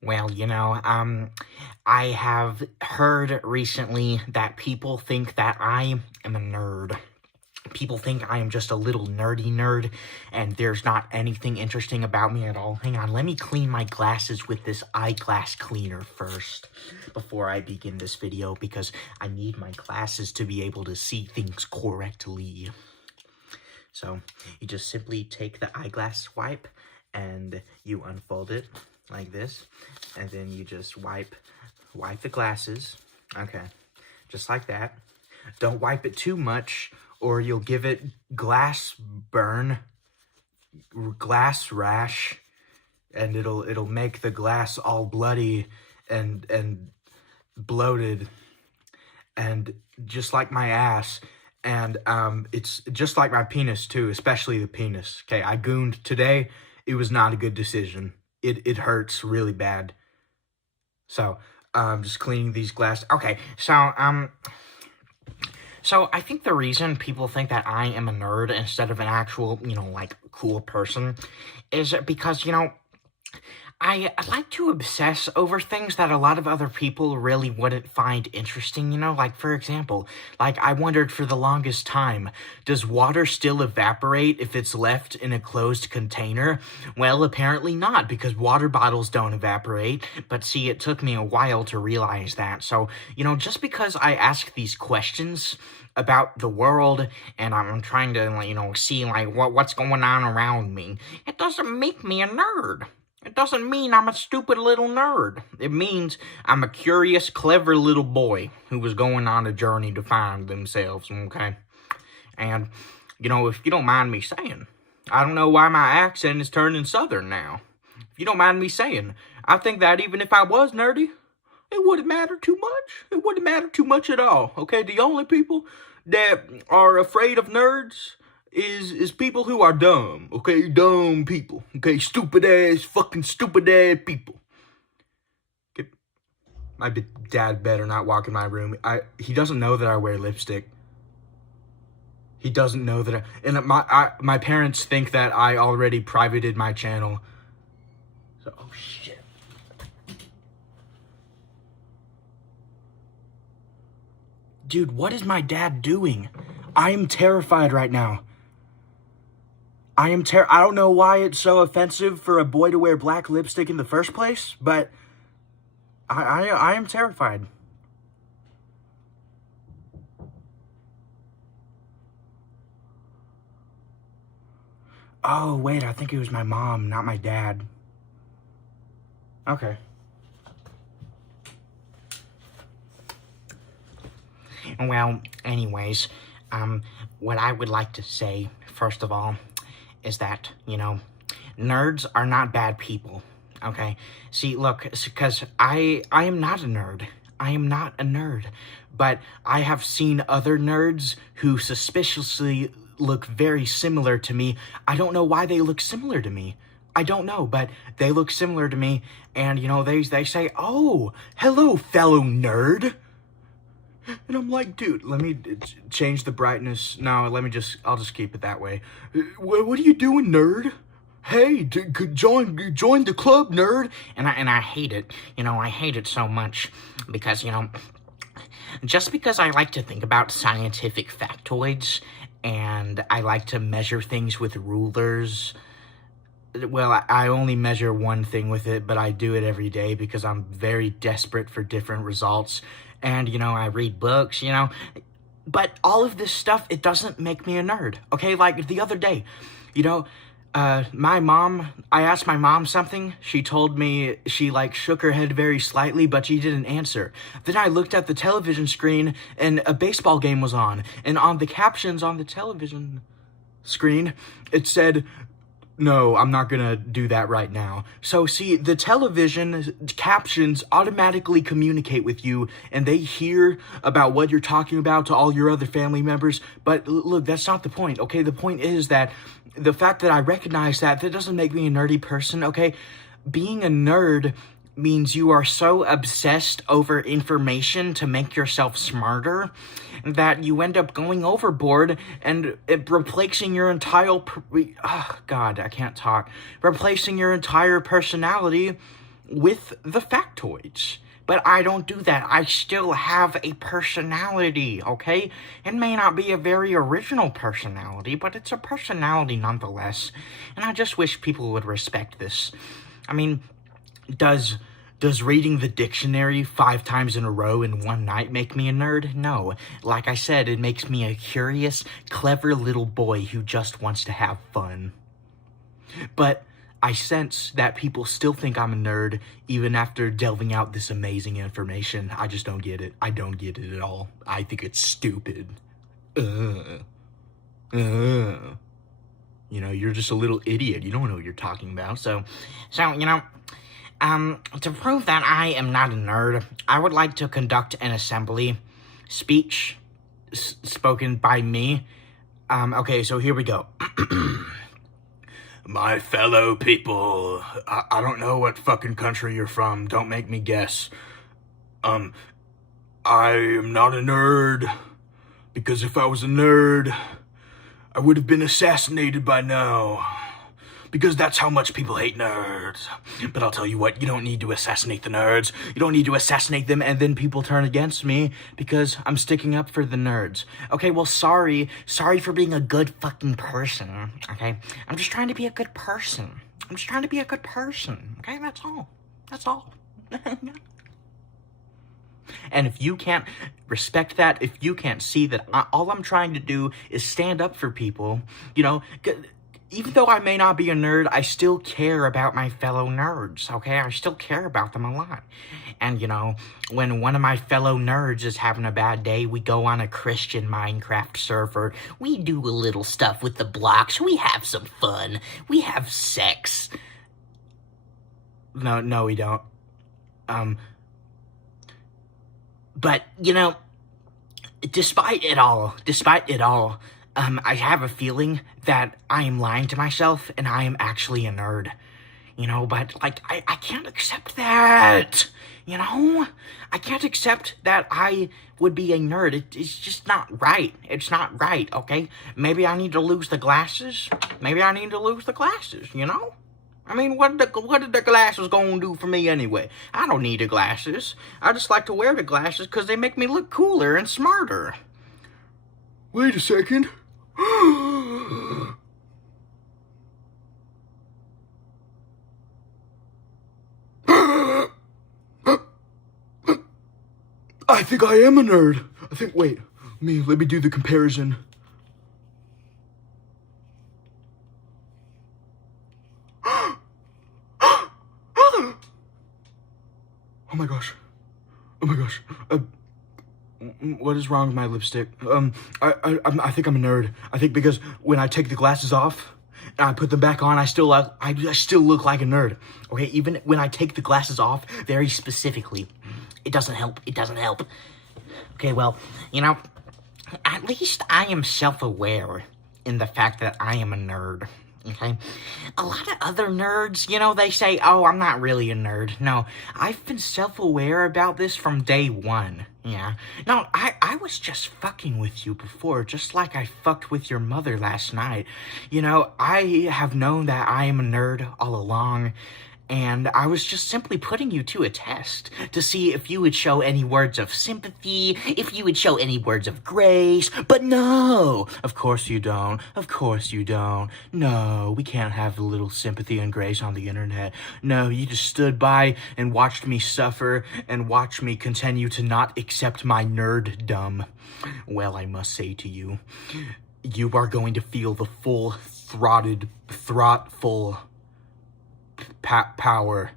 Well, I have heard recently that people think that I am a nerd. People think I am just a little nerdy nerd, and there's not anything interesting about me at all. Hang on, let me clean my glasses with this eyeglass cleaner first before I begin this video, because I need my glasses to be able to see things correctly. So, you just simply take the eyeglass wipe, and you unfold it like this, and then you just wipe the glasses. Okay, just like that. Don't wipe it too much, or you'll give it glass burn, glass rash, and it'll make the glass all bloody and bloated, and just like my ass. And it's just like my penis too, especially the penis. Okay, I gooned today. It was not a good decision. It hurts really bad. So, just cleaning these glasses. Okay, so I think the reason people think that I am a nerd instead of an actual, cool person is because, I like to obsess over things that a lot of other people really wouldn't find interesting, like, for example, I wondered for the longest time, does water still evaporate if it's left in a closed container? Well, apparently not, because water bottles don't evaporate, but see, it took me a while to realize that. So, just because I ask these questions about the world, and I'm trying to, see, what's going on around me, it doesn't make me a nerd. It doesn't mean I'm a stupid little nerd. It means I'm a curious, clever little boy who was going on a journey to find themselves, okay? And, if you don't mind me saying, I don't know why my accent is turning southern now. If you don't mind me saying, I think that even if I was nerdy, it wouldn't matter too much. It wouldn't matter too much at all, okay? The only people that are afraid of nerds is people who are dumb, okay? Dumb people, okay? Fucking stupid ass people. Okay. My dad better not walk in my room. He doesn't know that I wear lipstick. He doesn't know that my parents think that I already privated my channel. So, oh shit. Dude, what is my dad doing? I am terrified right now. I don't know why it's so offensive for a boy to wear black lipstick in the first place, but I am terrified. Oh, wait, I think it was my mom, not my dad. Okay. Well, anyways, what I would like to say, first of all, is that, nerds are not bad people, okay? See, look, because I am not a nerd. I am not a nerd. But I have seen other nerds who suspiciously look very similar to me. I don't know why they look similar to me. I don't know, but they look similar to me, and, they say, oh, hello, fellow nerd. And I'm like, dude, let me change the brightness. No, I'll just keep it that way. What are you doing, nerd? Hey, join the club, nerd. And I hate it. I hate it so much because, just because I like to think about scientific factoids and I like to measure things with rulers. Well, I only measure one thing with it, but I do it every day because I'm very desperate for different results. And, I read books, But all of this stuff, it doesn't make me a nerd, okay? Like, the other day, I asked my mom something. She told me she, shook her head very slightly, but she didn't answer. Then I looked at the television screen, and a baseball game was on. And on the captions on the television screen, it said, no, I'm not gonna do that right now. So see, the television captions automatically communicate with you, and they hear about what you're talking about to all your other family members. But look, that's not the point, okay? The point is that the fact that I recognize that doesn't make me a nerdy person, okay? Being a nerd means you are so obsessed over information to make yourself smarter that you end up going overboard and replacing your entire replacing your entire personality with the factoids. But I don't do that. I still have a personality, okay? It may not be a very original personality, but it's a personality nonetheless. And I just wish people would respect this. I mean, does reading the dictionary 5 times in a row in one night make me a nerd? No. Like I said, it makes me a curious, clever little boy who just wants to have fun. But I sense that people still think I'm a nerd even after delving out this amazing information. I just don't get it. I don't get it at all. I think it's stupid. You know, you're just a little idiot. You don't know what you're talking about. So, you know, to prove that I am not a nerd, I would like to conduct an assembly speech spoken by me. Okay, so here we go. My fellow people, I don't know what fucking country you're from. Don't make me guess. I am not a nerd, because if I was a nerd, I would have been assassinated by now. Because that's how much people hate nerds. But I'll tell you what, you don't need to assassinate the nerds. You don't need to assassinate them and then people turn against me because I'm sticking up for the nerds. Okay, well, sorry for being a good fucking person, okay? I'm just trying to be a good person. Okay, that's all. And if you can't respect that, if you can't see that all I'm trying to do is stand up for people, you know, even though I may not be a nerd, I still care about my fellow nerds, okay? I still care about them a lot. And, you know, when one of my fellow nerds is having a bad day, we go on a Christian Minecraft server. We do a little stuff with the blocks. We have some fun. We have sex. No, we don't. But, you know, despite it all, I have a feeling that I am lying to myself and I am actually a nerd, you know, but, like, I can't accept that, you know? I can't accept that I would be a nerd. It's just not right. It's not right, okay? Maybe I need to lose the glasses. You know? I mean, what did the glasses gonna do for me anyway? I don't need the glasses. I just like to wear the glasses because they make me look cooler and smarter. Wait a second. I think I am a nerd. Wait, let me do the comparison. Oh my gosh. What is wrong with my lipstick? I think I'm a nerd. I think because when I take the glasses off and I put them back on, I still look like a nerd. Okay, even when I take the glasses off, very specifically, it doesn't help. Okay, well, you know, at least I am self-aware in the fact that I am a nerd. Okay? A lot of other nerds, you know, they say, oh, I'm not really a nerd. No, I've been self-aware about this from day one. Yeah. No, I was just fucking with you before, just like I fucked with your mother last night. You know, I have known that I am a nerd all along, and I was just simply putting you to a test to see if you would show any words of sympathy, if you would show any words of grace. But no, of course you don't. No, we can't have a little sympathy and grace on the internet. No, you just stood by and watched me suffer and watched me continue to not accept my nerddom. Well, I must say to you, you are going to feel the full thoughtful power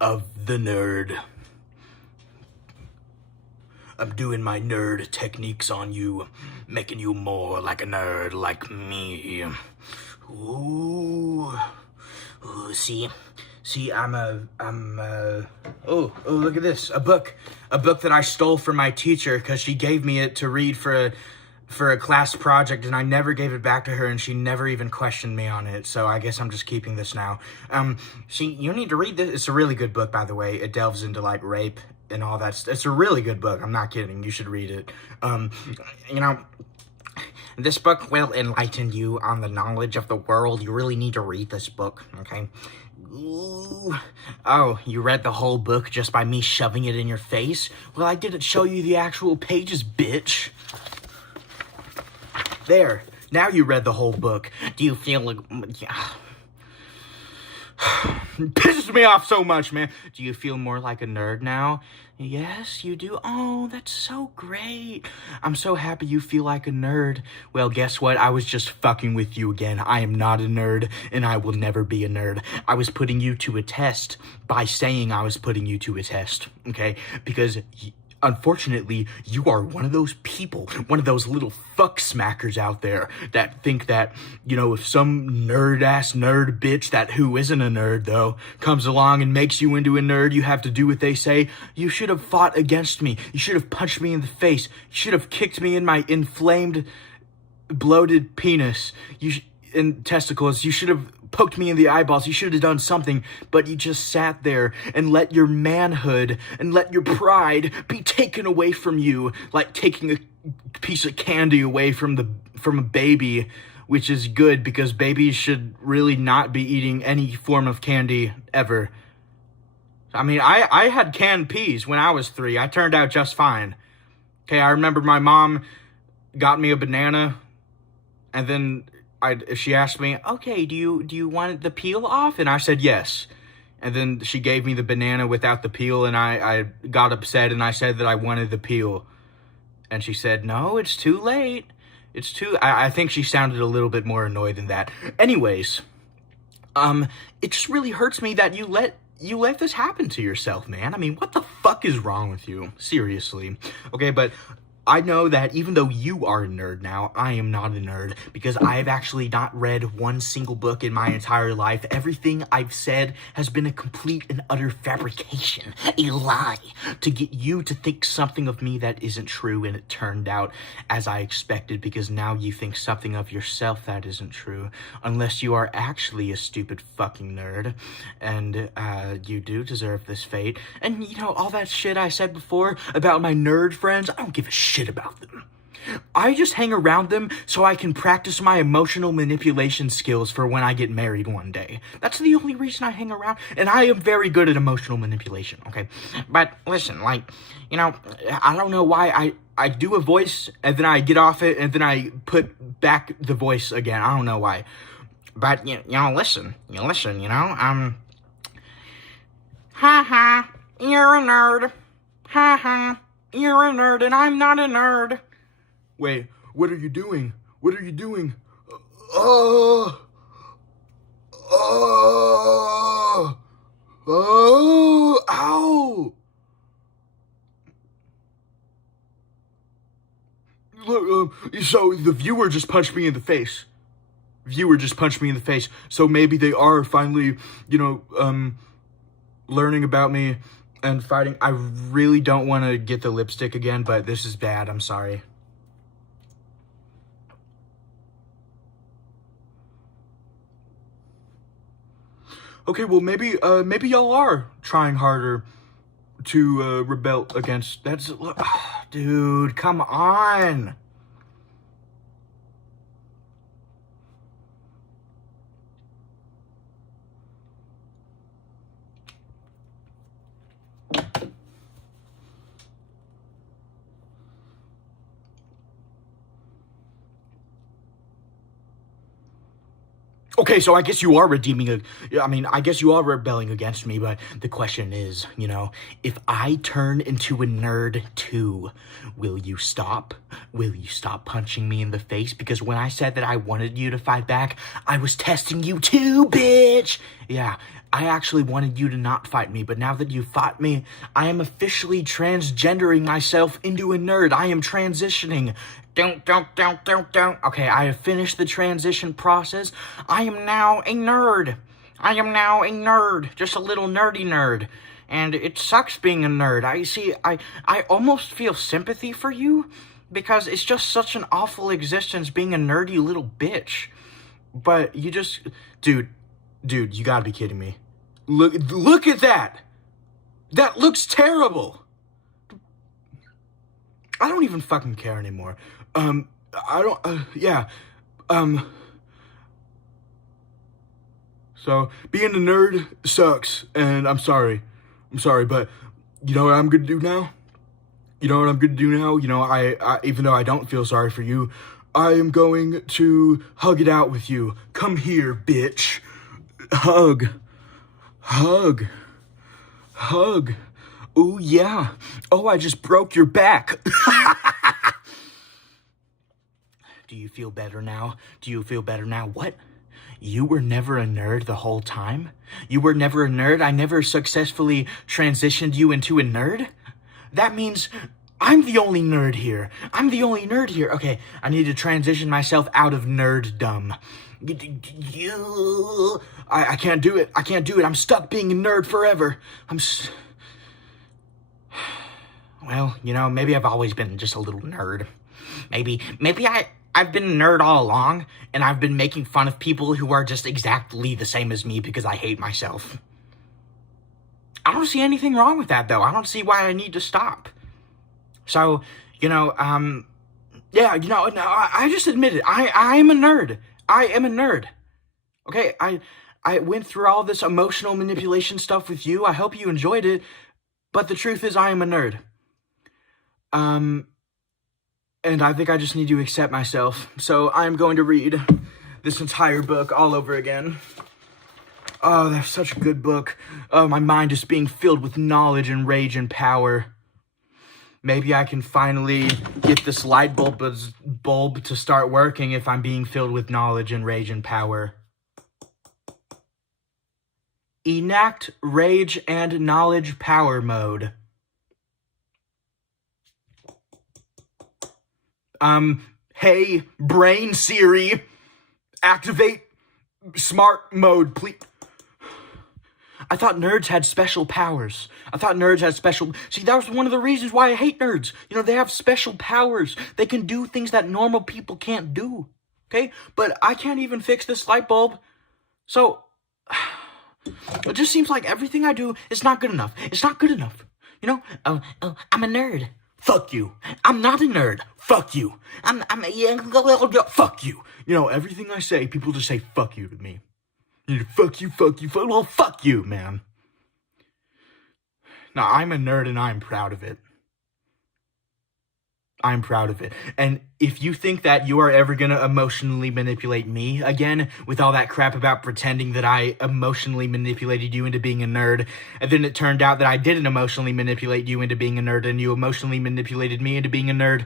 of the nerd. I'm doing my nerd techniques on you, making you more like a nerd like me. Ooh, see, oh, look at this, a book that I stole from my teacher because she gave me it to read for a class project, and I never gave it back to her, and she never even questioned me on it, so I guess I'm just keeping this now. You need to read this. It's a really good book, by the way. It delves into, like, rape and all that. It's a really good book. I'm not kidding. You should read it. You know, this book will enlighten you on the knowledge of the world. You really need to read this book, okay? Ooh. Oh, you read the whole book just by me shoving it in your face? Well, I didn't show you the actual pages, bitch. There. Now you read the whole book. Do you feel like... Pisses me off so much, man. Do you feel more like a nerd now? Yes, you do. Oh, that's so great. I'm so happy you feel like a nerd. Well, guess what? I was just fucking with you again. I am not a nerd, and I will never be a nerd. I was putting you to a test by saying I was putting you to a test, okay? Because... unfortunately, you are one of those people, one of those little fuck smackers out there that think that, you know, if some nerd-ass nerd bitch that who isn't a nerd, though, comes along and makes you into a nerd, you have to do what they say. You should have fought against me. You should have punched me in the face. You should have kicked me in my inflamed, bloated penis and testicles. You should have poked me in the eyeballs. You should have done something, but you just sat there and let your manhood and let your pride be taken away from you, like taking a piece of candy away from a baby, which is good because babies should really not be eating any form of candy ever. I mean, I had canned peas when I was 3. I turned out just fine. Okay, I remember my mom got me a banana, and then she asked me, okay, do you want the peel off? And I said yes. And then she gave me the banana without the peel, and I got upset, and I said that I wanted the peel. And she said, no, it's too late. I think she sounded a little bit more annoyed than that. Anyways, it just really hurts me that you let this happen to yourself, man. I mean, what the fuck is wrong with you? Seriously. Okay, but I know that even though you are a nerd now, I am not a nerd because I've actually not read one single book in my entire life. Everything I've said has been a complete and utter fabrication, a lie, to get you to think something of me that isn't true, and it turned out as I expected because now you think something of yourself that isn't true, unless you are actually a stupid fucking nerd, and you do deserve this fate. And you know, all that shit I said before about my nerd friends, I don't give a shit about them. I just hang around them so I can practice my emotional manipulation skills for when I get married one day. That's the only reason I hang around, and I am very good at emotional manipulation, okay? But listen, like, you know, I don't know why I do a voice, and then I get off it, and then I put back the voice again. I don't know why. But, you know, listen, you know, ha ha, you're a nerd. Ha ha. You're a nerd, and I'm not a nerd. Wait, what are you doing? What are you doing? Oh, ow! Look, so the viewer just punched me in the face. So maybe they are finally, you know, learning about me and fighting. I really don't want to get the lipstick again, but this is bad. I'm sorry. Okay, well, maybe y'all are trying harder to rebel against... That's... Dude, come on! Okay, so I guess you are I guess you are rebelling against me, but the question is, you know, if I turn into a nerd too, will you stop? Will you stop punching me in the face? Because when I said that I wanted you to fight back, I was testing you too, bitch! Yeah, I actually wanted you to not fight me, but now that you fought me, I am officially transgendering myself into a nerd. I am transitioning. Don't. Okay, I have finished the transition process. I am now a nerd. Just a little nerdy nerd. And it sucks being a nerd. I almost feel sympathy for you because it's just such an awful existence being a nerdy little bitch. But you just... Dude, you gotta be kidding me. Look at that! That looks terrible! I don't even fucking care anymore. So being a nerd sucks, and I'm sorry. I'm sorry, but you know what I'm gonna do now? You know what I'm gonna do now? You know, I even though I don't feel sorry for you, I am going to hug it out with you. Come here, bitch. Hug. Hug. Hug. Oh, yeah. Oh, I just broke your back. Do you feel better now? Do you feel better now? What? You were never a nerd the whole time? You were never a nerd? I never successfully transitioned you into a nerd? That means I'm the only nerd here. I'm the only nerd here. Okay, I need to transition myself out of nerddom. I can't do it. I can't do it. I'm stuck being a nerd forever. Well, you know, maybe I've always been just a little nerd. Maybe I've been a nerd all along, and I've been making fun of people who are just exactly the same as me because I hate myself. I don't see anything wrong with that, though. I don't see why I need to stop. So, you know, yeah, you know, no, I just admit it. I am a nerd. I am a nerd. Okay, I went through all this emotional manipulation stuff with you. I hope you enjoyed it. But the truth is, I am a nerd. And I think I just need to accept myself. So I'm going to read this entire book all over again. Oh, that's such a good book. Oh, my mind is being filled with knowledge and rage and power. Maybe I can finally get this light bulb to start working if I'm being filled with knowledge and rage and power. Enact rage and knowledge power mode. Hey, brain Siri, activate smart mode, please. I thought nerds had special powers. See, that was one of the reasons why I hate nerds. You know, they have special powers. They can do things that normal people can't do. Okay? But I can't even fix this light bulb. So, it just seems like everything I do is not good enough. It's not good enough. You know, I'm a nerd. Fuck you. I'm not a nerd. Fuck you. Fuck you. You know, everything I say, people just say fuck you to me. Fuck you. Well, fuck you, man. Now, I'm a nerd and I'm proud of it. I'm proud of it. And if you think that you are ever going to emotionally manipulate me again with all that crap about pretending that I emotionally manipulated you into being a nerd, and then it turned out that I didn't emotionally manipulate you into being a nerd and you emotionally manipulated me into being a nerd,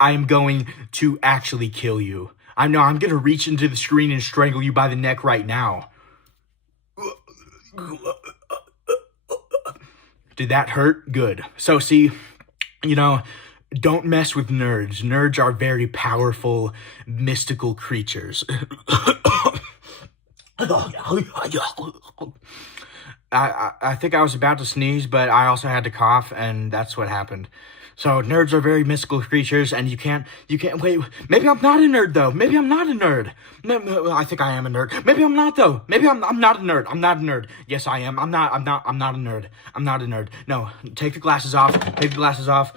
I'm going to actually kill you. I'm going to reach into the screen and strangle you by the neck right now. Did that hurt? Good. So see, you know, don't mess with nerds. Nerds are very powerful, mystical creatures. I think I was about to sneeze, but I also had to cough, and that's what happened. So nerds are very mystical creatures, and you can't, wait, maybe I'm not a nerd, though. Maybe I'm not a nerd. I think I am a nerd. Maybe I'm not, though. Maybe I'm not a nerd. I'm not a nerd. Yes, I am. I'm not a nerd. I'm not a nerd. No, take the glasses off.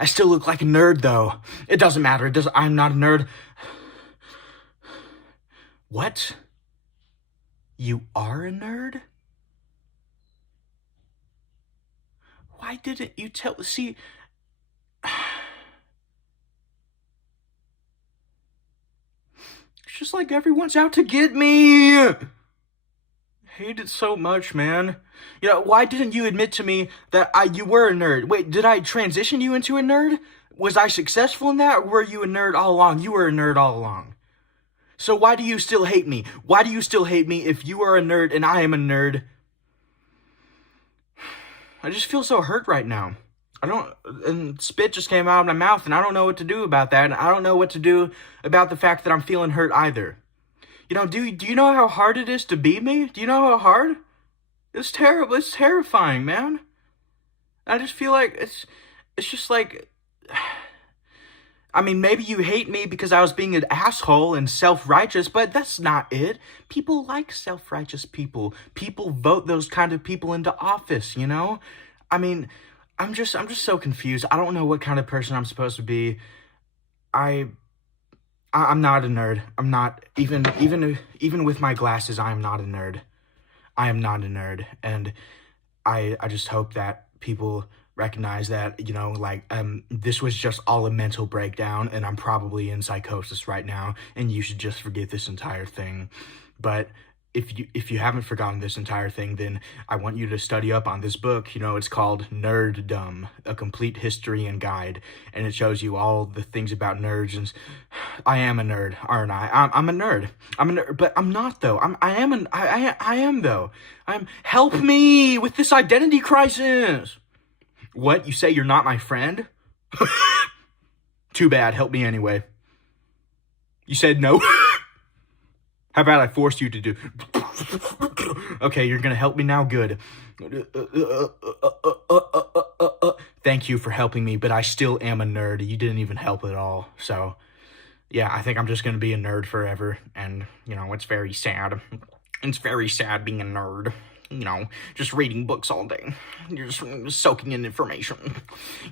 I still look like a nerd, though. It doesn't matter. I'm not a nerd. What? You are a nerd? Why didn't you tell? See, it's just like everyone's out to get me. I hate it so much, man. You know, why didn't you admit to me that you were a nerd? Wait, did I transition you into a nerd? Was I successful in that, or were you a nerd all along? You were a nerd all along. So why do you still hate me? Why do you still hate me if you are a nerd and I am a nerd? I just feel so hurt right now. And spit just came out of my mouth, and I don't know what to do about that, and I don't know what to do about the fact that I'm feeling hurt either. You know, do you know how hard it is to be me? Do you know how hard? It's terrible. It's terrifying, man. I just feel like it's just like, I mean, maybe you hate me because I was being an asshole and self-righteous, but that's not it. People like self-righteous people. People vote those kind of people into office, you know? I mean, I'm just so confused. I don't know what kind of person I'm supposed to be. I I'm not a nerd. I'm not even with my glasses. I am not a nerd. I am not a nerd, and I just hope that people recognize that, you know, like, this was just all a mental breakdown, and I'm probably in psychosis right now, and you should just forget this entire thing. But if you haven't forgotten this entire thing, then I want you to study up on this book. You know, it's called Nerddom, A Complete History and Guide, and it shows you all the things about nerds. And I am a nerd, aren't I? I'm a nerd. I'm a nerd, but I'm not though. I am though. Help me with this identity crisis. What? You say you're not my friend? Too bad. Help me anyway. You said no. How about I forced you to do? Okay, you're gonna help me now? Good. Thank you for helping me, but I still am a nerd. You didn't even help at all. So, yeah, I think I'm just gonna be a nerd forever. And, you know, it's very sad. It's very sad being a nerd. You know, just reading books all day. You're just soaking in information.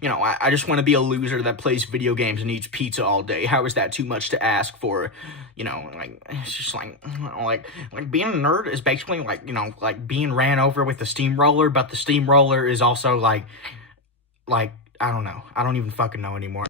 You know, I just want to be a loser that plays video games and eats pizza all day. How is that too much to ask for? You know, like, it's just like, you know, like being a nerd is basically like, you know, like being ran over with a steamroller, but the steamroller is also like, I don't know. I don't even fucking know anymore.